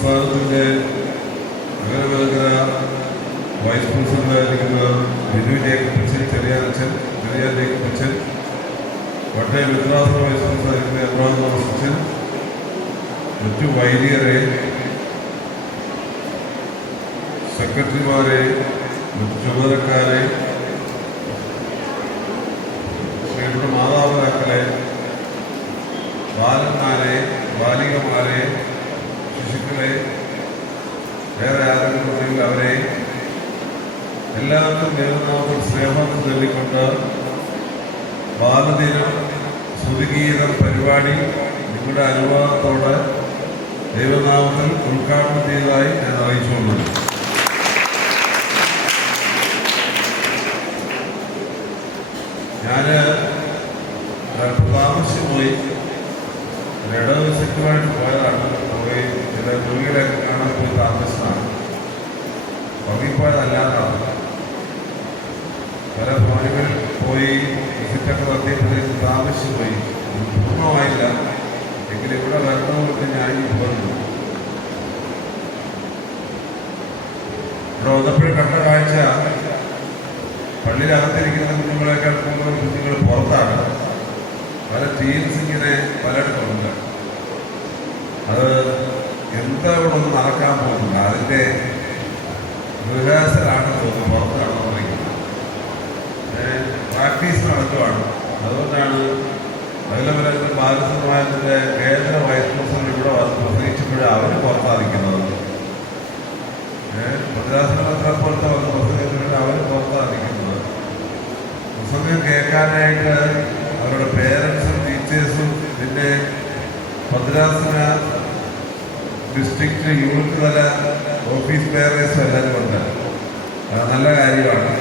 പ്രസ്ഥാനത്തിന്റെ നഗരമേഖല വൈസ് പ്രസിഡന്റായിരിക്കുന്ന ബിനു ജേക്കബച്ചൻ ചെറിയാനച്ഛൻ ചെറിയ ജേക്കപ്പച്ചൻ കോട്ടയം വിദ്യാഭ്യാസ വൈസ് പ്രസിഡന്റായിരിക്കുന്ന എബ്രാഹിം അച്ഛൻ മറ്റു വൈദികരെ സെക്രട്ടറിമാരെ മറ്റു ചുമതലക്കാരെ എല്ലാവർക്കും ദൈവനാമത്തിൽ സ്നേഹം ചൊല്ലിക്കൊണ്ട് ബാലദിനം സ്തുതിഗീതം പരിപാടി നിങ്ങളുടെ അനുവാദത്തോടെ ദൈവനാമത്തിൽ ഉദ്ഘാടനം ചെയ്തതായി ഞാൻ അറിയിച്ചുകൊള്ളുന്നു ഞാൻ താമസിച്ചു പോയി ഇടവശക്കുമായിട്ട് പോയ പോയി ചില രോഗികളെയൊക്കെ കാണാൻ പോയി താമസിച്ചതാണ് ഉറങ്ങിപ്പോയതല്ലാതാണ് പല ഭവനങ്ങളിൽ പോയി നടത്തിയപ്പോഴേക്ക് താമസിച്ചു പോയി പൂർണമായില്ല. എങ്കിലും ഇവിടെ വരണമെന്നൊക്കെ ഞാൻ ഈ പോകുന്നു. ഇവിടെ വന്നപ്പോഴും കണ്ട കാഴ്ച പള്ളിയിലകത്തിരിക്കുന്ന കുഞ്ഞുങ്ങളെക്കാൾ കൂടുതൽ കുഞ്ഞുങ്ങൾ പുറത്താണ്. പല ടീംസ് ഇങ്ങനെ പലയിടത്തുണ്ട് അത് എന്താ ഇവിടെ ഒന്ന് നടക്കാൻ പോകുന്നില്ല. അതിന്റെ റിഹേഴ്സലാണ് തോന്നുന്നു. പുറത്ത് നടക്കുവാണ് അതുകൊണ്ടാണ് അഖിലമലത്തിൽ ബാലസമാജത്തിന്റെ കേന്ദ്ര വൈസ് പ്രസിഡന്റ് ഇവിടെ പ്രസംഗിച്ചപ്പോഴേ അവർ പുറത്തായിരിക്കുന്നത് ഭദ്രാസനത്തെ പോലത്തെ വന്ന് പ്രസംഗിച്ചപ്പോഴും അവർ പുറത്തായിരിക്കുന്നത് പ്രസംഗം കേൾക്കാനായിട്ട് അവരുടെ പേരൻസും ടീച്ചേഴ്സും പിന്നെ ഭദ്രാസന ഡിസ്ട്രിക്റ്റ് യൂണിറ്റ് തല ഓഫീസ് പേരൻസും എല്ലാവരും ഉണ്ട്. നല്ല കാര്യമാണ്.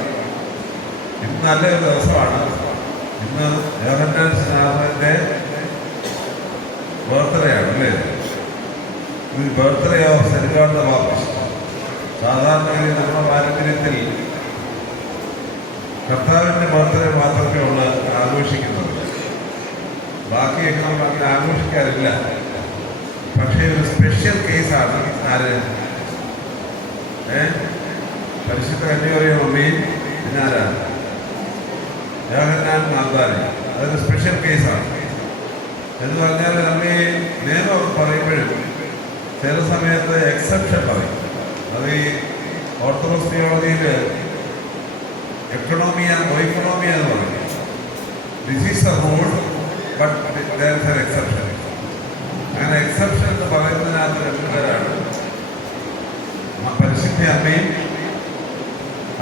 ഇന്ന് നല്ലൊരു ദിവസമാണ്. ഇന്ന് യോഹന്നാൻ സ്നാപന്റെ ബർത്ത്ഡേയാണ് അല്ലേ? ഇത് ബർത്ത്ഡേ ഓഫ് ദ ബാപ്റ്റിസ്റ്റ് സാധാരണഗതി നമ്മുടെ പാരമ്പര്യത്തിൽ കർത്താവിന്റെ ബർത്ത്ഡേ മാത്രമേ ഉള്ള ആഘോഷിക്കുന്നത്. ബാക്കിയൊക്കെ നമ്മൾ അങ്ങനെ ആഘോഷിക്കാറില്ല. പക്ഷേ ഒരു സ്പെഷ്യൽ കേസാണ് ആര്? പരിശുദ്ധ കന്യകറിയ മമ്മിയും പിന്നെ ആരാണ് യോഹന്നാൻ മാതാരി അതൊരു സ്പെഷ്യൽ കേസാണ് എന്ന് പറഞ്ഞാൽ നമ്മൾ ഈ നിയമം പറയുമ്പോഴും ചില സമയത്ത് എക്സെപ്ഷൻ പറയും. അത് ഈ ഓർത്തഡോക്സ് തിയോളജിയിൽ എക്കണോമിയ ഒയിക്കണോമിയ എന്ന് പറയും. This is a rule but there is an exception അങ്ങനെ എക്സെപ്ഷൻ എന്ന് പറയുന്നതിനകത്ത് രണ്ടുപേരാണ് പരിശുദ്ധ അമ്മയും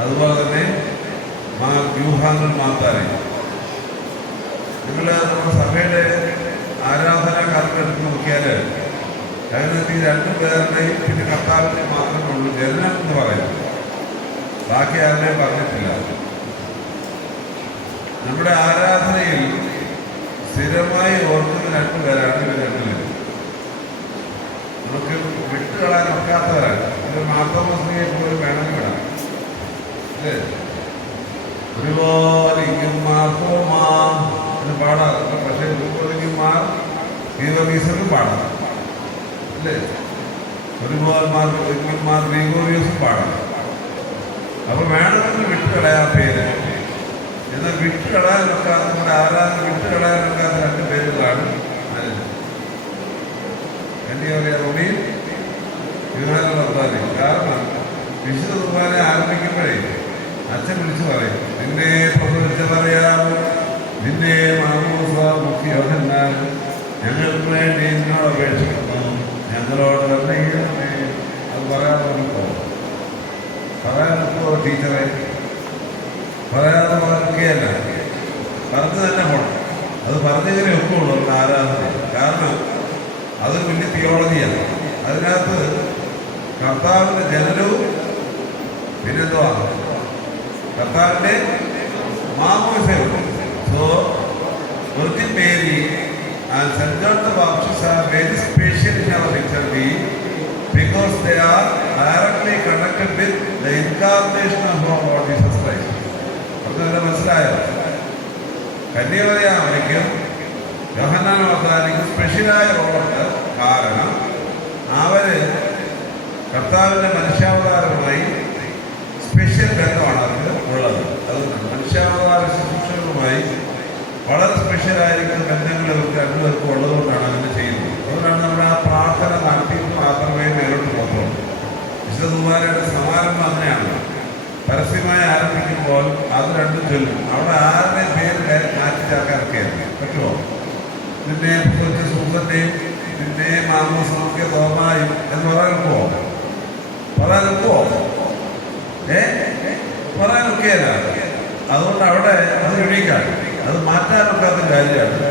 അതുപോലെ തന്നെ മാ വ്യൂഹങ്ങൾ മാത്താരെ നിങ്ങൾ നമ്മുടെ സഭയുടെ ആരാധനാ എടുത്ത് നോക്കിയാൽ അതിനകത്ത് ഈ രണ്ടു പേരുടെയും പിന്നെ കർത്താവിന്റെ മാത്രമേ ഉള്ളൂ. ജനനം എന്ന് പറയാം. ബാക്കി ആരുടെയും പറഞ്ഞിട്ടില്ല. നമ്മുടെ ആരാധനയിൽ സ്ഥിരമായി ഓർക്കുന്ന രണ്ടു പേരാണ് ഇവർ രണ്ടുപേരും നമുക്ക് വിട്ടുകളാൻ ഒക്കാത്തവരാണ്. ഇത് മാർത്തോമസ്ലിയെ പോലും വേണമെങ്കിൽ വിടാം. അല്ലേ? ഒരുപാലിക്കുമാർ പോമാ എന്ന് പാടാറുണ്ട് പക്ഷേ ഒരുപാലിക്കുമാർ ഗീതമീസനും പാടാം. അല്ലേ? ഒരുപാൽമാർ ഒരുമാർ ഗ്രിഗോറിയസും പാടാം. അപ്പൊ വേണമെങ്കിൽ വിട്ടുകളയാ പേര്. എന്നാൽ വിട്ടുകളയാൻ വെക്കാത്ത നമ്മുടെ ആരാധന വിട്ടുകളയാൻ വെക്കാത്ത രണ്ട് പേരുകളാണ്. ആര്? എന്റെ പറയാ റൊണിയും യുവനാനുള്ള കുർബാന കാരണം വിശുദ്ധ കുർബാന ആരംഭിക്കുമ്പോഴേ അച്ഛൻ വിളിച്ചു പറയും നിന്നെ പ്രസവിച്ച പറയാം നിന്നെ മാമോസ മുഖ്യോഹന്നാൽ ഞങ്ങൾക്ക് വേണ്ടി നിന്നോട് അപേക്ഷിക്കുന്നു ഞങ്ങളോട് നിർണയിക്കണമേ അത് പറയാതെ പറഞ്ഞപ്പോ പറയാതെ പറ്റുമോ ടീച്ചറെ പറയാതെ പറഞ്ഞൊക്കെയല്ല പറഞ്ഞു തന്നെ പോണം അത് പറഞ്ഞതിനെ ഒക്കുള്ളൂ നമ്മുടെ ആരാധന കാരണം അത് വലിയ തിയോളജിയാണ് അതിനകത്ത് കർത്താവിന്റെ ജനനവും പിന്നെന്തുവാ കർത്താവിന്റെ മാമോസവും so virgin Mary And St. John the Baptist are very special in our liturgy because they are directly connected with the incarnation of our Lord Jesus Christ. അത് മനസ്സിലായോ കന്യവരയാമയ്ക്കും യോഹന്നാൻ വർത്താനിക്കും സ്പെഷ്യലായ റോളുണ്ട് കാരണം അവർ കർത്താവിന്റെ മനുഷ്യാവതാരവുമായി സ്പെഷ്യൽ ബന്ധമാണ് അവർക്ക് ഉള്ളത് അത് മനുഷ്യാവതാര ശുശ്രൂഷകളുമായി വളരെ സ്പെഷ്യൽ സ്പെഷ്യലായിരിക്കുന്ന ബന്ധങ്ങൾ ഇവർക്ക് രണ്ടുപേർക്കും ഉള്ളതുകൊണ്ടാണ് അങ്ങനെ ചെയ്യുന്നത്. അതുകൊണ്ടാണ് നമ്മൾ ആ പ്രാർത്ഥന നടത്തി മാത്രമേ നേരിട്ട് പോകത്തുള്ളൂ വിശുദ്ധ സമാരംഭം അങ്ങനെയാണ്. പരസ്യമായി ആരംഭിക്കുമ്പോൾ അത് രണ്ടും ചൊല്ലും. അവിടെ ആരുടെ പേര് മാറ്റി ചേർക്കാനൊക്കെ പറ്റുമോ? നിന്നെ കുറച്ച് സുഹൃത്തിന്റെയും നിന്നെ മാമോസമൊക്കെ തോമായും എന്ന് പറയാൻ പറയാനൊക്കെ പറയാൻ ഏ? പറയാൻ അതുകൊണ്ട് അവിടെ അത് യുണീക്കാണ് അത് മാറ്റാനൊക്കാത്ത കാര്യമാണ്.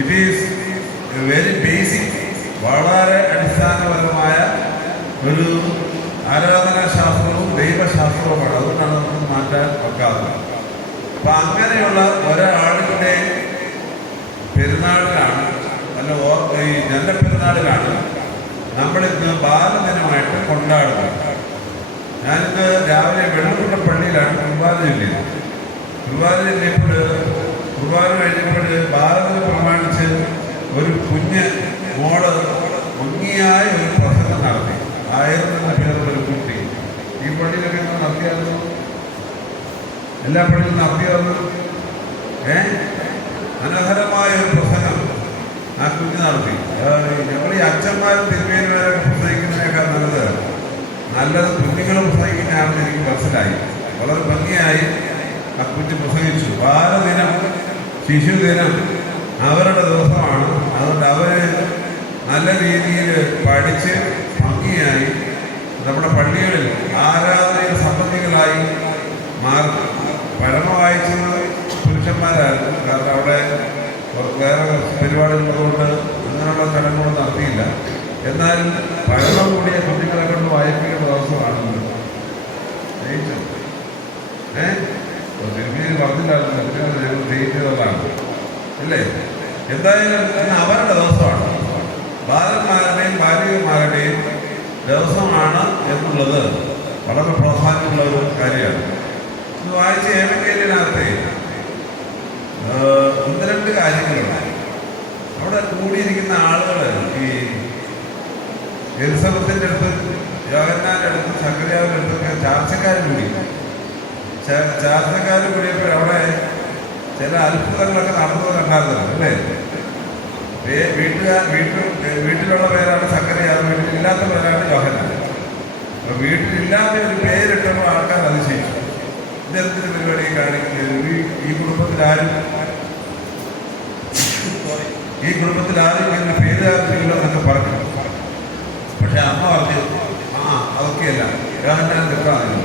ഇറ്റ് ഈസ് വെരി ബേസിക് വളരെ അടിസ്ഥാനപരമായ ഒരു ആരാധനാശാസ്ത്രവും ദൈവശാസ്ത്രവുമാണ്. അതുകൊണ്ടാണ് നമുക്ക് മാറ്റാൻ ഒക്കാത്തത്. അപ്പൊ അങ്ങനെയുള്ള ഒരാളിന്റെ പെരുന്നാളിലാണ് അല്ല ഈ ജന പെരുന്നാളിലാണ് നമ്മളിന്ന് ബാലദിനമായിട്ട് കൊണ്ടാടുന്നത്. ഞാനിന്ന് രാവിലെ വെള്ളുകുണ്ട പള്ളിയിലാണ് കുർബാന ചൊല്ലിയത് കുർബാന ചൊല്ലിയപ്പോൾ കുർബാന കഴിഞ്ഞപ്പോൾ ബാലദിനം പ്രമാണിച്ച് ഒരു കുഞ്ഞ് മോൾ ഭംഗിയായ ഒരു പ്രസംഗം നടത്തി. ആയിരം എന്ന പേരുള്ള ഒരു കുട്ടി. ഈ പള്ളിയിലൊക്കെ ഇന്ന് നടത്തിയായിരുന്നു എല്ലാ പള്ളിയിലും നടത്തിയായിരുന്നു ഏ? മനോഹരമായ ഒരു പ്രസംഗം ആ കുഞ്ഞ് നടത്തി. ഞങ്ങൾ ഈ അച്ഛന്മാരും തിരുമേന്മാരൊക്കെ പ്രസംഗിക്കുന്നതിനേക്കാൾ നല്ലത് നല്ലത് കുഞ്ഞുങ്ങൾ പ്രസംഗിക്കുന്നതാണെന്ന് എനിക്ക് മനസ്സിലായി. വളരെ ഭംഗിയായി ആ കുഞ്ഞ് പ്രസംഗിച്ചു. ബാലദിനം ശിശുദിനം അവരുടെ ദിവസമാണ്. അതുകൊണ്ട് അവർ നല്ല രീതിയിൽ പഠിച്ച് ഭംഗിയായി നമ്മുടെ പള്ളികളിൽ ആരാധനയിൽ സംബന്ധികളായി മാറി. പരമ വായിച്ചത് പുരുഷന്മാരായിരുന്നു. കാരണം അവിടെ വേറെ പരിപാടികളുള്ളതുകൊണ്ട് അങ്ങനെയുള്ള ചടങ്ങുകൾ നടത്തിയില്ല. എന്നാൽ പരമ കൂടിയ കുട്ടികളെ കൊണ്ട് വായിപ്പിക്കേണ്ട ദിവസമാണ് ഏ? പറഞ്ഞില്ലായിരുന്നു. കുട്ടികൾ ഞങ്ങൾ അല്ലേ എന്തായാലും അവരുടെ ദിവസമാണ്. ബാലന്മാരുടെയും ഭാര്യമാരുടെയും ദിവസമാണ് എന്നുള്ളത് വളരെ പ്രാധാന്യമുള്ള ഒരു കാര്യമാണ്. ഇത് വായിച്ച ഏവക്കേലിനകത്തെ ഒന്ന് രണ്ട് കാര്യങ്ങളുണ്ട് അവിടെ കൂടിയിരിക്കുന്ന ആളുകൾ ഈ എലിസബത്തിന്റെ അടുത്ത് ജവഹർലാലിന്റെ അടുത്ത് സക്രിയാവിന്റെ അടുത്തൊക്കെ ചാർച്ചക്കാർ കൂടി. ചാർച്ചക്കാർ കൂടിയപ്പോൾ അവിടെ ചില അത്ഭുതങ്ങളൊക്കെ നടന്നത് കണ്ടായിരുന്നല്ലോ അല്ലേ? വീട്ടുകാർ വീട്ടിൽ വീട്ടിലുള്ള പേരാണ് സക്കരയാർ വീട്ടിലില്ലാത്ത പേരാണ് യോഹന്നാൻ അപ്പൊ വീട്ടിലില്ലാത്ത ഒരു പേരിട്ടപ്പോൾ ആൾക്കാർ അതിശയിച്ചു ഇതെന്തൊരു പരിപാടി കാണിക്കുന്നത് ഈ കുടുംബത്തിൽ ആരും ഈ കുടുംബത്തിൽ ആരും ഇങ്ങനെ പേരുകാരില്ലല്ലോ എന്നൊക്കെ പറഞ്ഞു. പക്ഷെ അമ്മ പറഞ്ഞു ആ അതൊക്കെയല്ല. യോഹന്നാൻ കിട്ടാറില്ല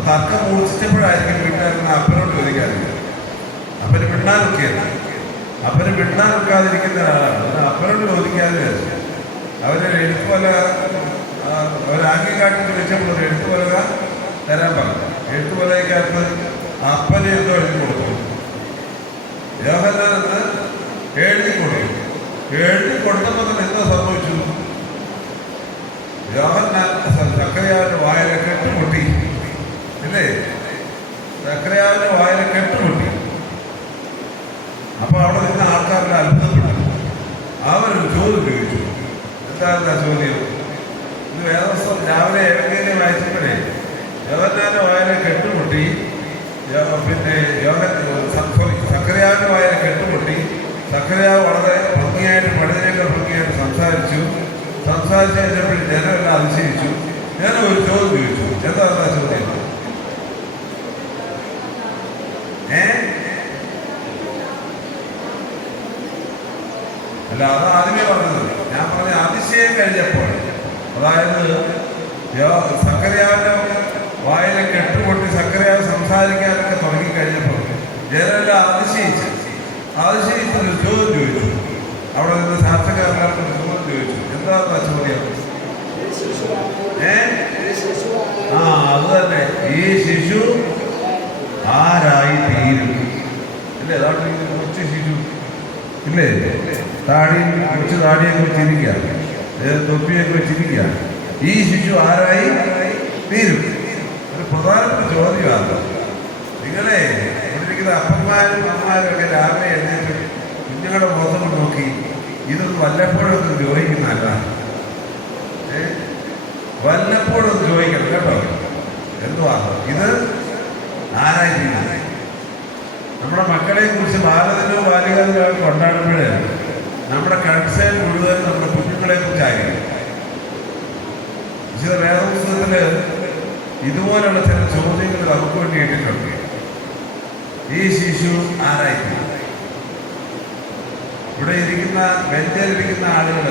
അപ്പൊ തർക്കം മൂർച്ഛിച്ചപ്പോഴായിരിക്കും വീട്ടുകാരന് അപ്പനോട് ചോദിക്കാറില്ല അപ്പന് മിണ്ടാനൊക്കെയല്ല അപ്പന് മിണ്ടാനൊക്കാതിരിക്കുന്ന ആളാണ് അപ്പനോട് ചോദിക്കാതെ അവർ എഴുത്തുപോലെ അവരാക്കി കാട്ടി ചോദിച്ചപ്പോൾ ഒരു എഴുത്തുപലക തരാൻ പറഞ്ഞു. എഴുത്തുപലകക്കകത്ത് അപ്പന് എന്തോ എഴുതി കൊടുക്കും യോഹന്നാൻ എന്ന് എഴുതി കൊടുക്കും എഴുതി കൊടുത്തപ്പോൾ തന്നെ എന്തോ സംഭവിച്ചു. യോഹന്നാൻ സക്കരയാവിന്റെ വായന കെട്ടുപൊട്ടി. അല്ലേ? സക്കരയാവിന്റെ വായന കെട്ടുപൊട്ടി അപ്പൊ അവിടെ നിന്ന ആൾക്കാരുടെ അത്ഭുതപ്പെട്ടു അവരൊരു ചോദ്യം ചോദിച്ചു. എന്താ ചോദ്യം? ഇത് വേദവസ്തം രാവിലെ ഏവകേനെ വായിച്ചപ്പോഴേ യോഹന്നാന്റെ വായന കെട്ടുപൊട്ടി പിന്നെ സക്കരയാവിന്റെ വായന സക്രയാവ് വളരെ ഭംഗിയായിട്ട് പണിതിനേക്കാൾ ഭംഗിയായിട്ട് സംസാരിച്ചു. സംസാരിച്ചു കഴിഞ്ഞപ്പോൾ ജനമെല്ലാം അതിശയിച്ചു. ഞാൻ ഒരു ചോദ്യം ചോദിച്ചു. എന്താ ചോദ്യം ഏ അല്ല അത് ആദ്യമേ പറഞ്ഞത്. ഞാൻ പറഞ്ഞ അതിശയം കഴിഞ്ഞപ്പോൾ അതായത് സക്കരയാവിന്റെ വായില കെട്ടുപൊട്ടി സക്കരയാവ് സംസാരിക്കാനൊക്കെ തുടങ്ങിക്കഴിഞ്ഞപ്പോൾ കഴിഞ്ഞപ്പോൾ ജനമെല്ലാം അതിശയിച്ചു അതിശയിച്ച ഒരു ചോദ്യം ചോദിച്ചു. അവിടെ നിന്ന് ശാസ്ത്രക്കാരെല്ലാം ഒരു ചോദ്യം ചോദിച്ചു. എന്താ ചോദ്യം? ആ അത് തന്നെ. ഈ ശിശു ആരായി തീരും ഇല്ലേ അതാണ് കൊച്ചു ശിശു. ഇല്ലേ? താടി കൊച്ചു താടിയൊക്കെ കുറിച്ചിരിക്കുകയാണ് തൊപ്പിയൊക്കെ കുറിച്ചിരിക്കുകയാണ് ഈ ശിശു ആരായി? തീരും ഒരു പ്രധാനപ്പെട്ട ചോദ്യമാണ്. നിങ്ങളെ ഇരിക്കുന്ന അപ്പന്മാരും അമ്മമാരും ഒക്കെ രാവിലെ എഴുന്നേറ്റ് കുഞ്ഞുങ്ങളുടെ മുഖം നോക്കി ഇതൊന്നും വല്ലപ്പോഴൊന്നും ചോദിക്കുന്നതല്ല? വല്ലപ്പോഴും ഒന്ന് ചോദിക്കണം കേട്ടോ. എന്തുവാ? ഇത് ആരായിരിക്കുന്നത് നമ്മുടെ മക്കളെ കുറിച്ച് ബാലദിനവും ബാലികാദിനോ ഒക്കെ കൊണ്ടാടുമ്പോൾ നമ്മുടെ കൺസേൺ മുഴുവൻ നമ്മുടെ കുഞ്ഞുങ്ങളെ കുറിച്ചായിരിക്കും വിശുദ്ധ വേദപുസ്തകത്തിൽ ഇതുപോലുള്ള ചില ചോദ്യങ്ങൾ നമുക്ക് വേണ്ടി ഇട്ടിട്ടുണ്ട് ഈ ശിശു ആരായിരിക്കും ഇവിടെ ഇരിക്കുന്ന ബെഞ്ചിലിരിക്കുന്ന ആളുകൾ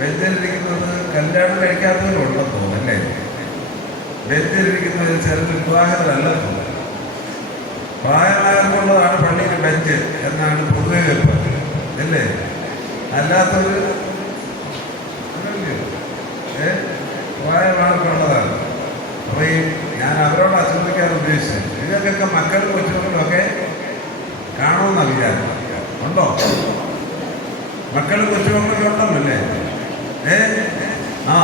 ബെഞ്ചിലിരിക്കുന്നത് കല്യാണം കഴിക്കാത്തവരുണ്ടെന്ന് തോന്നുന്നു അല്ലേ? ബെഞ്ചിലിരിക്കുന്നവർ ചിലർ വിവാഹിതരല്ല തോന്നുന്നു. പള്ളിയിൽ ബെഞ്ച് എന്നാണ് പൊതുവെ വെപ്പ് അല്ലേ? അല്ലാത്തവർ ഏ? പ്രായമായവർക്കുള്ളതാണ് അപ്പൊ ഈ ഞാൻ അവരോട് അച്ഛനിക്കാൻ ഉദ്ദേശിച്ചത്. നിങ്ങൾക്കൊക്കെ മക്കളും കൊച്ചുമക്കളും ഒക്കെ കാണുമെന്ന വിചാരം. ഉണ്ടോ? മക്കളും കൊച്ചുമക്കളൊക്കെ ഉണ്ടല്ലേ ഏ? ആ.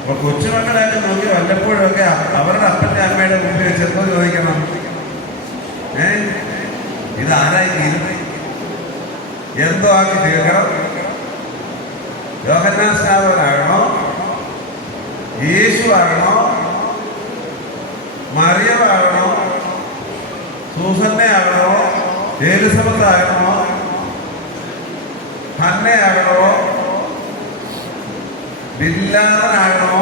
അപ്പൊ കൊച്ചുമക്കളായിട്ട് നോക്കി വല്ലപ്പോഴൊക്കെ അവരുടെ അപ്പന്റെ അമ്മയുടെ മുമ്പിൽ ചെറുപ്പം ചോദിക്കണം. ഏ? ഇതാരായി തീരുന്നത് എന്തോ ആക്കി തീർക്കണം? യോഹന്നാൻ സ്നാപകനാകണോ യേശു ആകണോ മറിയമാകണോ? സൂസന്നയാകണോ എലിസബത്ത് ആകണോ ഹന്നയാകണോ? ബില്ലാദനാകണോ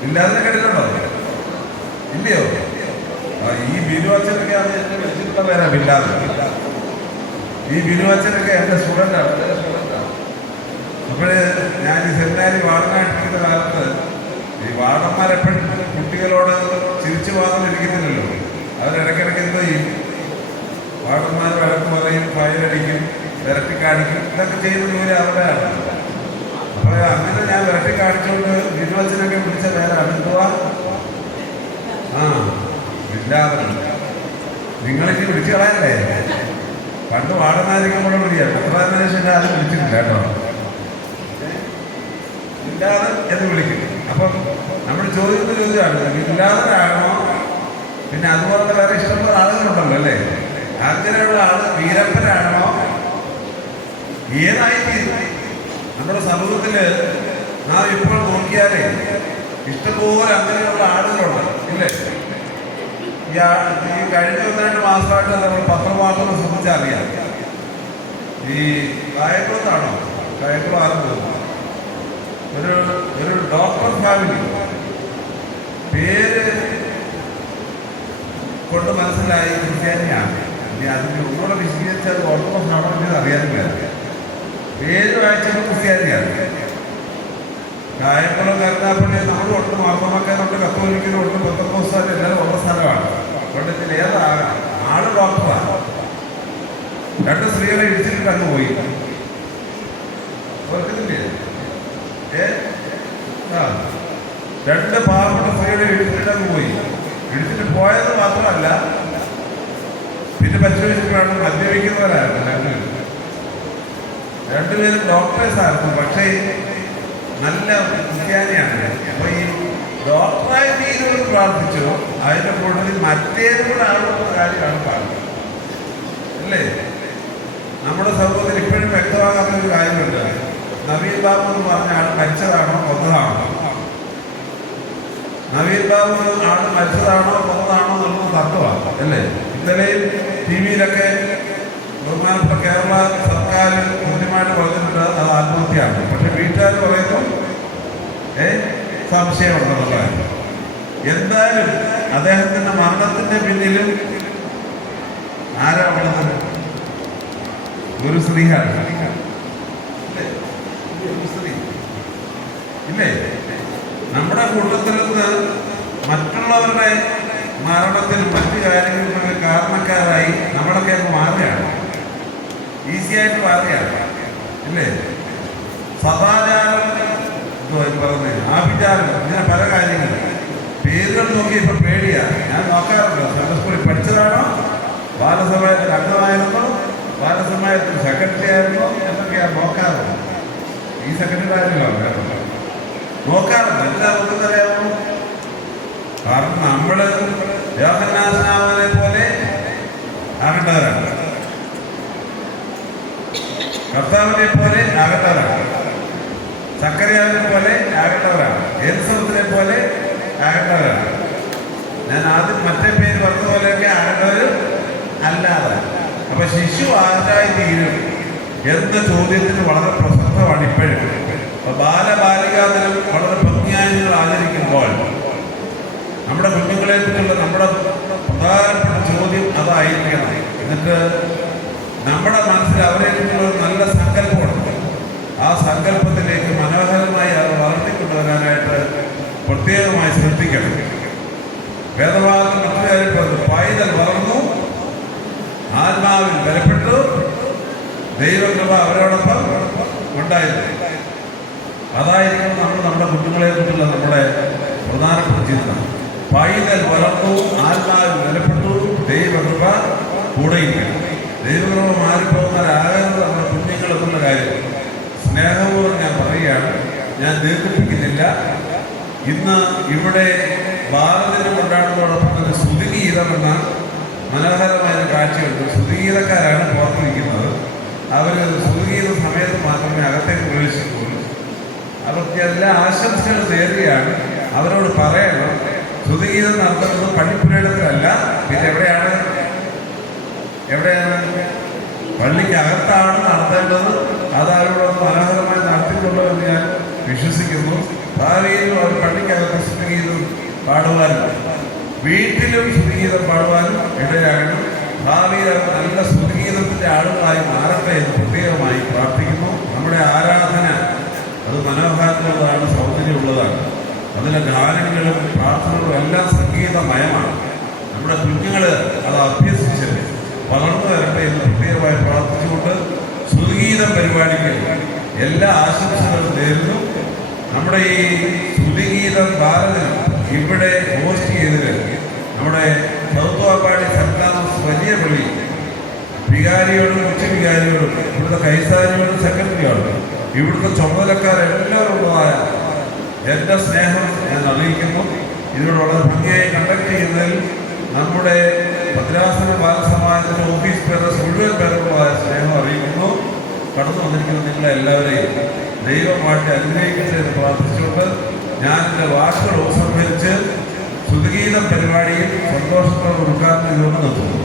ബില്ലാദനെ കേട്ടിട്ടുണ്ടോ? ഇല്ലയോ? ഈ ബിനു അച്ഛനൊക്കെ അത് എന്നെ വിളിച്ചിട്ടുള്ള പേരാ ബില്ലാദൻ ഈ ബിനു അച്ഛനൊക്കെ എന്റെ സ്റ്റുഡന്റാണ് എന്റെ ഞാൻ ഈ സെമിനാരി വാർഡനായിട്ടിരിക്കുന്ന കാലത്ത് ഈ വാർഡന്മാരെപ്പോഴും കുട്ടികളോട് ചിരിച്ചു മാത്രം ഇരിക്കുന്നില്ലല്ലോ അവരിടയ്ക്കിടയ്ക്ക് എന്തോ ചെയ്യും? വാർഡന്മാർ വഴക്ക് പറയും ഫയലടിക്കും വിരട്ടി കാണിക്കും ഇതൊക്കെ ചെയ്യുന്ന ജോലി അവരുടെയാണ് അപ്പോൾ അങ്ങനെ ഞാൻ വിരട്ടി കാണിച്ചുകൊണ്ട് ബിനുവച്ചനൊക്കെ വിളിച്ച പേരാണ് എന്തുവാ? ആ. ഇല്ലാതെ നിങ്ങളിനി വിളിച്ചു കളയല്ലേ? പണ്ട് വാടനായിരിക്കുമ്പോഴും വിളിയാണ് എത്ര ശേഷം ആരും വിളിച്ചിട്ടില്ല കേട്ടോ. ഇല്ലാതെ എന്ന് വിളിക്കും. അപ്പം നമ്മൾ ചോദിക്കുന്ന ചോദ്യമാണ് ഇല്ലാതെയാണോ പിന്നെ അതുപോലത്തെ വേറെ ഇഷ്ടമുള്ള ആളുകളുണ്ടല്ലോ അല്ലേ? അങ്ങനെയുള്ള ആൾ വീരപ്പനാണോ? ഏതായി നമ്മുടെ സമൂഹത്തിൽ നാം ഇപ്പോൾ നോക്കിയാലേ ഇഷ്ടംപോലെ അങ്ങനെയുള്ള ആളുകളുണ്ട് ഇല്ലേ? ഈ കഴിഞ്ഞ ഒന്ന് രണ്ട് മാസമായിട്ട് നമ്മൾ പത്രവാർത്തകൾ ശ്രദ്ധിച്ചറിയാം ഈ കായക്കുളത്താണോ കായക്കുളം ആണെന്ന് ഒരു ഒരു ഡോക്ടർ ഫാമിലി. പേര് കൊണ്ട് മനസ്സിലായി ക്രിസ്ത്യാനിയാണ്. ഇനി അതിന് ഒന്നുകൂടെ വിശദീകരിച്ചാൽ ഡോക്ടർ ഫാമിലി എന്ന് അറിയാനില്ല പേര് വായിച്ചത് ക്രിസ്ത്യാനിയാണ്. കായംകുളം കരുതാപ്പള്ളി നമ്മൾ ഒട്ട് മാർത്തമാക്കാനുണ്ട് കത്തോലിക്കനുണ്ട് പത്തക്കോസ്ഥാനും എല്ലാവരും പണ്ടത്തിൽ ഏതാണ് ആൾ ഡോക്ടറാണ് രണ്ട് സ്ത്രീകളെ ഇടിച്ചിട്ട് അങ്ങ് പോയി. രണ്ട് പാവപ്പെട്ട സ്ത്രീകളെ ഇടിച്ചിട്ട് അങ്ങ് പോയി. ഇടിച്ചിട്ട് പോയത് മാത്രമല്ല പിന്നെ പച്ചവെച്ചിട്ടാണ് മദ്യപിക്കുന്നവരായിരുന്നു രണ്ടുപേരും. രണ്ടുപേരും ഡോക്ടേഴ്സായിരുന്നു പക്ഷേ നല്ല ക്രിസ്ത്യാനിയാണ് അപ്പൊ ഈ ഡോക്ടറായി തീരുവർ പ്രാർത്ഥിച്ചു? അതിന്റെ കൂടുതൽ മറ്റേതും കൂടെ ആളുള്ള കാര്യമാണ് പാടുന്നത്. അല്ലേ? നമ്മുടെ സമൂഹത്തിൽ ഇപ്പോഴും വ്യക്തമാകാത്ത ഒരു കാര്യമുണ്ട്. നവീൻ ബാബു എന്ന് പറഞ്ഞ ആൾ മരിച്ചതാണോ കൊന്നതാണോ? നവീൻ ബാബു ആൾ മരിച്ചതാണോ കൊന്നതാണോ എന്നുള്ളത് തത്വമാണ് അല്ലേ? ഇന്നലെയും ടി വിയിലൊക്കെ ബഹുമാനപ്പെട്ട കേരള സർക്കാർ കൃത്യമായിട്ട് പറഞ്ഞിട്ടുണ്ട് അത് ആത്മഹത്യയാണ്. പക്ഷെ വീട്ടുകാർ പറയുന്നു ഏ സംശയമുണ്ടെന്നുള്ളതാണ്. എന്തായാലും അദ്ദേഹത്തിന്റെ മരണത്തിന്റെ പിന്നിലും ആരാ ഉള്ളത് ഒരു ഇല്ലേ? നമ്മുടെ കൂട്ടത്തിൽ നിന്ന് മറ്റുള്ളവരുടെ മരണത്തിൽ മറ്റു കാര്യങ്ങൾക്കൊക്കെ കാരണക്കാരായി നമ്മളൊക്കെ മാറുകയാണ്. ഈസിയായിട്ട് മാറുകയാണ്. ഇല്ലേ? സദാചാരം പറയുന്നത്. ആഭിചാരം ഇങ്ങനെ പല കാര്യങ്ങൾ. പേരുകൾ നോക്കി ഇപ്പം പേടിയാ. ഞാൻ നോക്കാറുണ്ട്. സൺഡേ സ്കൂളിൽ പഠിച്ചതാണോ? ബാലസമയത്തിൽ അംഗമായിരുന്നോ? ബാലസമയത്തിൽ സെക്രട്ടറി ആയിരുന്നോ? എന്നൊക്കെ ഞാൻ നോക്കാറുണ്ട്. ഈ സെക്രട്ടറി കേട്ടോ. നോക്കാറുണ്ട്. എന്താ നോക്കുന്നറിയാമോ കാരണം നമ്മൾ യോഹന്നാസ്നാമനെ പോലെ ആകേണ്ടവരാണ് കർത്താവിനെ പോലെ ആകേണ്ടവരാണ് സക്കറിയാവിനെ പോലെ ആകേണ്ടവരാണ് എലിസബത്തിനെ പോലെ ആകേണ്ടവരാണ് ഞാൻ ആദ്യം മറ്റേ പേര് പറഞ്ഞ പോലെയൊക്കെ ആകേണ്ടവർ അല്ലാതെ. അപ്പൊ ശിശു ആരായി തീരും? എന്ന ചോദ്യത്തിന് വളരെ പ്രസക്തമാണ് ഇപ്പോഴും. ബാലബാലികാ ദിനം വളരെ ഭംഗിയായി ആചരിക്കുമ്പോൾ നമ്മുടെ കുഞ്ഞുങ്ങളെ കുറിച്ചുള്ള നമ്മുടെ പ്രധാനപ്പെട്ട ചോദ്യം അതായിരിക്കണം. എന്നിട്ട് നമ്മുടെ മനസ്സിൽ അവരെ കുറിച്ചുള്ള നല്ല സങ്കല്പമുണ്ട് ആ സങ്കല്പത്തിലേക്ക് മനോഹരമായി അത് വളർത്തിക്കൊണ്ടുവരാനായിട്ട് പ്രത്യേകമായി ശ്രദ്ധിക്കണം. വേദഭാഗം മറ്റൊരു കാര്യം പറഞ്ഞു പൈതൽ വളർന്നു ആത്മാവിൽ ബലപ്പെട്ടു ദൈവകൃപ അവരോടൊപ്പം ഉണ്ടായിരുന്നു. അതായിരിക്കണം നമ്മൾ നമ്മുടെ കുഞ്ഞുങ്ങളെ കുറിച്ചുള്ള നമ്മുടെ പ്രധാനപ്പെട്ട ചിന്ത. പൈതൽ വളർന്നു ആത്മാവിൽ ബലപ്പെട്ടു ദൈവകൃപ കൂടെയിരിക്കണം. ദൈവകൃപ മാറിപ്പോകുന്നവരാകരുത് നമ്മുടെ കുഞ്ഞുങ്ങൾ എന്നുള്ള കാര്യം. സ്നേഹപൂർവം ഞാൻ പറയുകയാണ്. ഞാൻ ദീർഘിപ്പിക്കുന്നില്ല. ഇന്ന് ഇവിടെ ഭാരതത്തിന് കൊണ്ടാടുന്നതോടൊപ്പം തന്നെ സ്തുതിഗീതം എന്ന മനോഹരമായ കാഴ്ചയുണ്ട്. സ്തുതിഗീതക്കാരാണ് പുറത്തിരിക്കുന്നത്. അവർ സുതിഗീത സമയത്ത് മാത്രമേ അകത്തേക്ക് പ്രവേശിക്കുള്ളൂ അവർക്ക് എല്ലാ ആശംസകളും നേരുകയാണ്. അവരോട് പറയണം സുതിഗീതം നടത്തുന്നത് പള്ളിപ്പുരയിടത്തിലല്ല പിന്നെ എവിടെയാണ്? എവിടെയാണ്? പള്ളിക്കകത്താണ് നടത്തേണ്ടത്. അത് അവരോട് മനോഹരമായി നടത്തിക്കൊണ്ടു എന്ന് ഞാൻ വിശ്വസിക്കുന്നു. ഭാവിയിലും അവർ പള്ളിക്കകത്ത് സ്തുതിഗീതം പാടുവാനും വീട്ടിലും സ്തുതിഗീതം പാടുവാനും ഇടയാകണം. ഭാവിയിൽ നല്ല സംഗീതത്തിന്റെ ആളുകളായി മാറട്ടെ എന്ന് പ്രത്യേകമായി പ്രാർത്ഥിക്കുന്നു. നമ്മുടെ ആരാധന അത് മനോഹാരമുള്ളതാണ് സൗന്ദര്യമുള്ളതാണ്. അതിലെ ഗാനങ്ങളും പ്രാർത്ഥനകളും എല്ലാം സംഗീതമയമാണ്. നമ്മുടെ കുഞ്ഞുങ്ങൾ അത് അഭ്യസിച്ച് വളർന്നു വരട്ടെ എന്ന് പ്രത്യേകമായി പ്രാർത്ഥിച്ചുകൊണ്ട് സുഗീതം പരിപാടിക്ക് എല്ലാ ആശംസകളും നേരുന്നു. നമ്മുടെ ഈ ശ്രുതിഗീതം ഭാരതം ഇവിടെ ഹോസ്റ്റ് ചെയ്തത് നമ്മുടെ സൗത്വാപ്പാടി സർക്കാർ വലിയ പള്ളി വികാരിയോടും ഉച്ച വികാരിയോടും ഇവിടുത്തെ കൈസാരിയോടും സെക്രട്ടറിയോടും ഇവിടുത്തെ ചുമതലക്കാരെല്ലാവരുള്ളതായ എന്റെ സ്നേഹം ഞാൻ അറിയിക്കുന്നു. ഇതിനോട് വളരെ ഭംഗിയായി കണ്ടക്ട് ചെയ്യുന്നതിൽ നമ്മുടെ ഭദ്രാസന ബാലസമാജത്തിന്റെ ഓഫീസ് പേരുടെ മുഴുവൻ പേരുള്ളതായ സ്നേഹം അറിയിക്കുന്നു. കടന്നു വന്നിരിക്കുന്ന നിങ്ങളെ എല്ലാവരെയും ദൈവമായിട്ട് അനുഗ്രഹിക്കട്ടെ എന്ന് പ്രാർത്ഥിച്ചുകൊണ്ട് ഞാൻ എന്റെ വാക്കുകൾ ഉപസംഹരിച്ച് സുഗീത പരിപാടിയിൽ സന്തോഷത്തോടെ ഉദ്ഘാടനം നിർത്തുന്നു.